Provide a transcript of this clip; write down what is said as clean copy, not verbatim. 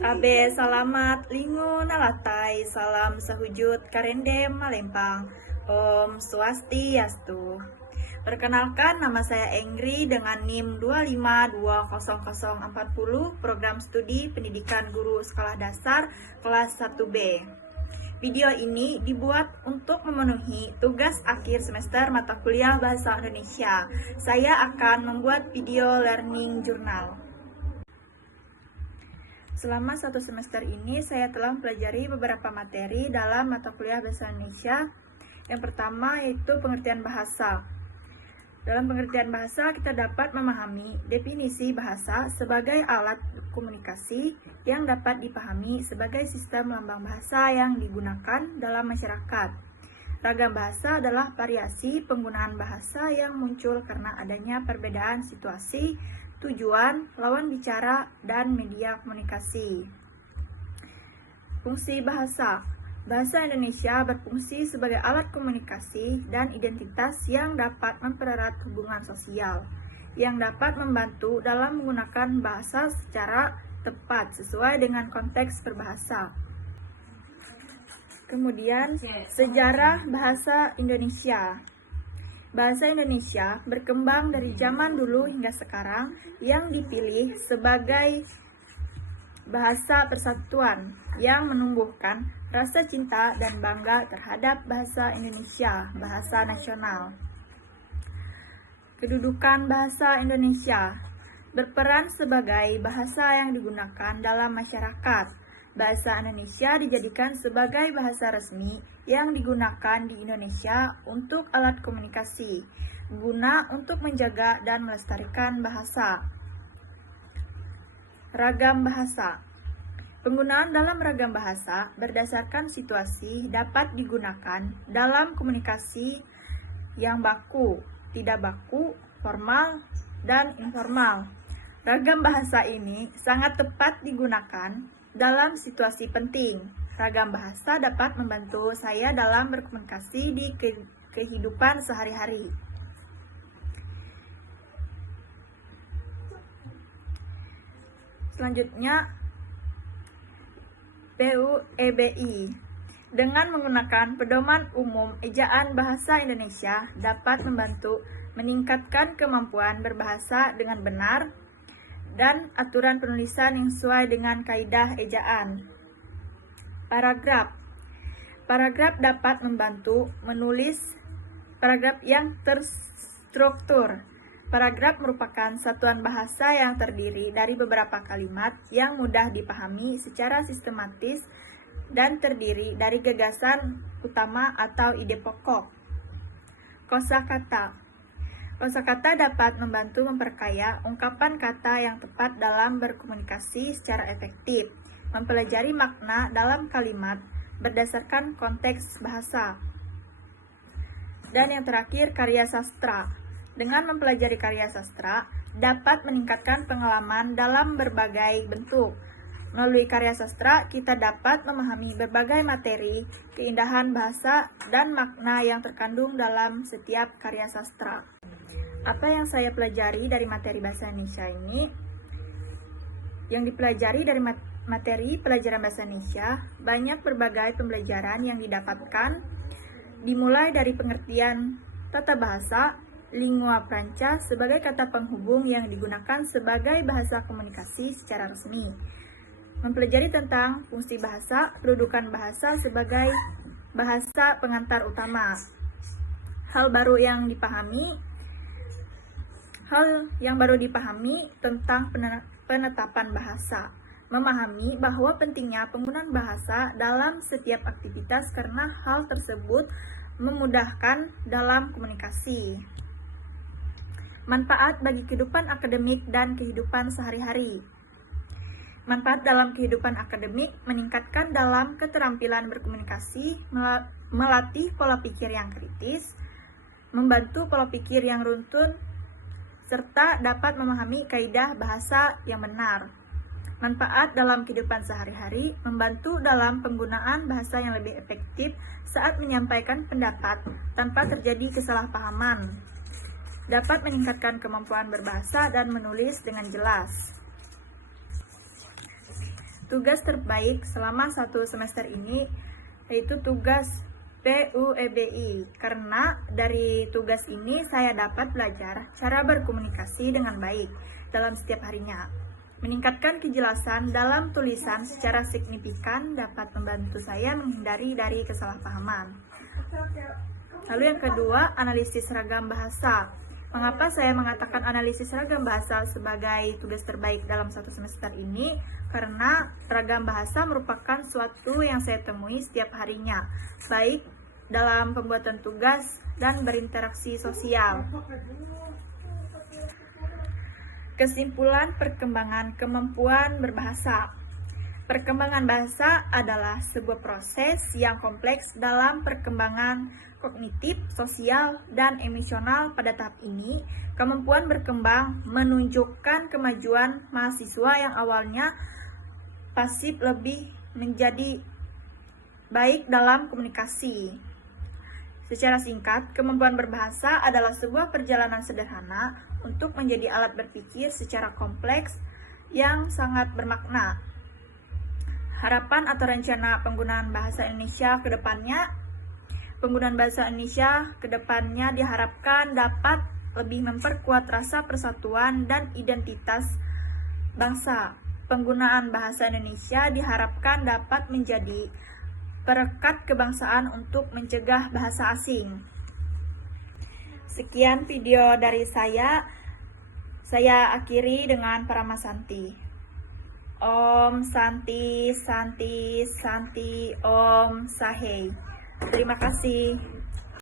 Abe salamat lingu nalatai salam sahujud karendem malempang. Om Swastiastu. Perkenalkan, nama saya Engri dengan NIM 2520040 Program Studi Pendidikan Guru Sekolah Dasar kelas 1B. Video ini dibuat untuk memenuhi tugas akhir semester mata kuliah Bahasa Indonesia. Saya akan membuat video learning journal. Selama satu semester ini, saya telah mempelajari beberapa materi dalam mata kuliah Bahasa Indonesia. Yang pertama yaitu pengertian bahasa. Dalam pengertian bahasa, kita dapat memahami definisi bahasa sebagai alat komunikasi yang dapat dipahami sebagai sistem lambang bahasa yang digunakan dalam masyarakat. Ragam bahasa adalah variasi penggunaan bahasa yang muncul karena adanya perbedaan situasi, tujuan, lawan bicara, dan media komunikasi. Fungsi bahasa. Bahasa Indonesia berfungsi sebagai alat komunikasi dan identitas yang dapat mempererat hubungan sosial, yang dapat membantu dalam menggunakan bahasa secara tepat sesuai dengan konteks berbahasa. Kemudian, sejarah bahasa Indonesia. Bahasa Indonesia berkembang dari zaman dulu hingga sekarang yang dipilih sebagai bahasa persatuan yang menumbuhkan rasa cinta dan bangga terhadap bahasa Indonesia, bahasa nasional. Kedudukan bahasa Indonesia berperan sebagai bahasa yang digunakan dalam masyarakat. Bahasa Indonesia dijadikan sebagai bahasa resmi yang digunakan di Indonesia untuk alat komunikasi, guna untuk menjaga dan melestarikan bahasa. Ragam bahasa. Penggunaan dalam ragam bahasa berdasarkan situasi dapat digunakan dalam komunikasi yang baku, tidak baku, formal, dan informal. Ragam bahasa ini sangat tepat digunakan dalam situasi penting. Ragam bahasa dapat membantu saya dalam berkomunikasi di kehidupan sehari-hari. Selanjutnya, PUEBI. Dengan menggunakan pedoman umum ejaan bahasa Indonesia dapat membantu meningkatkan kemampuan berbahasa dengan benar dan aturan penulisan yang sesuai dengan kaidah ejaan. Paragraf. Paragraf dapat membantu menulis paragraf yang terstruktur. Paragraf merupakan satuan bahasa yang terdiri dari beberapa kalimat yang mudah dipahami secara sistematis dan terdiri dari gagasan utama atau ide pokok. Kosakata. Kosakata dapat membantu memperkaya ungkapan kata yang tepat dalam berkomunikasi secara efektif, mempelajari makna dalam kalimat berdasarkan konteks bahasa. Dan yang terakhir, karya sastra. Dengan mempelajari karya sastra, dapat meningkatkan pengalaman dalam berbagai bentuk. Melalui karya sastra, kita dapat memahami berbagai materi, keindahan bahasa, dan makna yang terkandung dalam setiap karya sastra. Apa yang saya pelajari dari materi bahasa Indonesia ini? Yang dipelajari dari materi pelajaran bahasa Indonesia, banyak berbagai pembelajaran yang didapatkan, dimulai dari pengertian tata bahasa, lingua franca sebagai kata penghubung yang digunakan sebagai bahasa komunikasi secara resmi. Mempelajari tentang fungsi bahasa, kedudukan bahasa sebagai bahasa pengantar utama. Hal yang baru dipahami tentang penetapan bahasa. Memahami bahwa pentingnya penggunaan bahasa dalam setiap aktivitas karena hal tersebut memudahkan dalam komunikasi. Manfaat bagi kehidupan akademik dan kehidupan sehari-hari. Manfaat dalam kehidupan akademik meningkatkan dalam keterampilan berkomunikasi, melatih pola pikir yang kritis, membantu pola pikir yang runtun, serta dapat memahami kaidah bahasa yang benar. Manfaat dalam kehidupan sehari-hari membantu dalam penggunaan bahasa yang lebih efektif saat menyampaikan pendapat tanpa terjadi kesalahpahaman. Dapat meningkatkan kemampuan berbahasa dan menulis dengan jelas. tugas terbaik selama 1 semester ini yaitu tugas PUEBI, karena dari tugas ini saya dapat belajar cara berkomunikasi dengan baik dalam setiap harinya. Meningkatkan kejelasan dalam tulisan secara signifikan dapat membantu saya menghindari dari kesalahpahaman. Lalu yang kedua, analisis ragam bahasa. Mengapa saya mengatakan analisis ragam bahasa sebagai tugas terbaik dalam 1 semester ini? Karena ragam bahasa merupakan suatu yang saya temui setiap harinya, baik dalam pembuatan tugas dan berinteraksi sosial. Kesimpulan perkembangan kemampuan berbahasa. Perkembangan bahasa adalah sebuah proses yang kompleks dalam perkembangan kognitif, sosial, dan emosional. Pada tahap ini, kemampuan berkembang menunjukkan kemajuan mahasiswa yang awalnya pasif lebih menjadi baik dalam komunikasi. Secara singkat, kemampuan berbahasa adalah sebuah perjalanan sederhana untuk menjadi alat berpikir secara kompleks yang sangat bermakna. Harapan atau rencana penggunaan bahasa Indonesia ke depannya. Penggunaan bahasa Indonesia ke depannya diharapkan dapat lebih memperkuat rasa persatuan dan identitas bangsa. Penggunaan bahasa Indonesia diharapkan dapat menjadi perekat kebangsaan untuk mencegah bahasa asing. Sekian video dari saya akhiri dengan Paramasanti. Om Santi Santi Santi Om Sahei. Terima kasih.